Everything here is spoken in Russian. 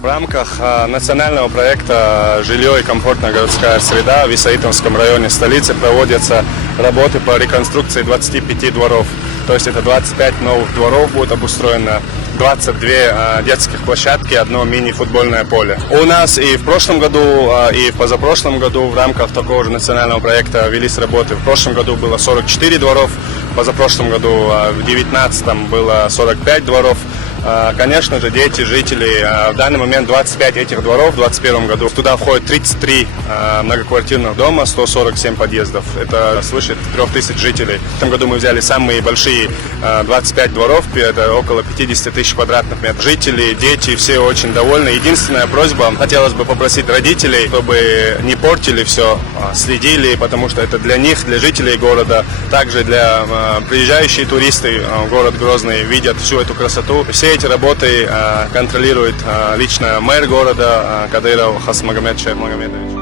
В рамках национального проекта «Жилье и комфортная городская среда» в Исаитовском районе столицы проводятся работы по реконструкции 25 дворов. То есть это 25 новых дворов будет обустроено, 22 детских площадки, одно мини-футбольное поле. У нас и в прошлом году, и в позапрошлом году в рамках такого же национального проекта велись работы. В прошлом году было 44 дворов, в позапрошлом году в 2019 было 45 дворов. Конечно же, дети, жители, в данный момент 25 этих дворов в 2021 году. Туда входит 33 многоквартирных дома, 147 подъездов. Это свыше 3000 жителей. В этом году мы взяли самые большие 25 дворов, это около 50 тысяч квадратных метров. Жители, дети, все очень довольны. Единственная просьба, хотелось бы попросить родителей, чтобы не портили все, следили, потому что это для них, для жителей города, также для приезжающих туристов в город Грозный, видят всю эту красоту. Все эти работы контролирует лично мэр города Кадыров Хасмагомед Шейхмагомедович.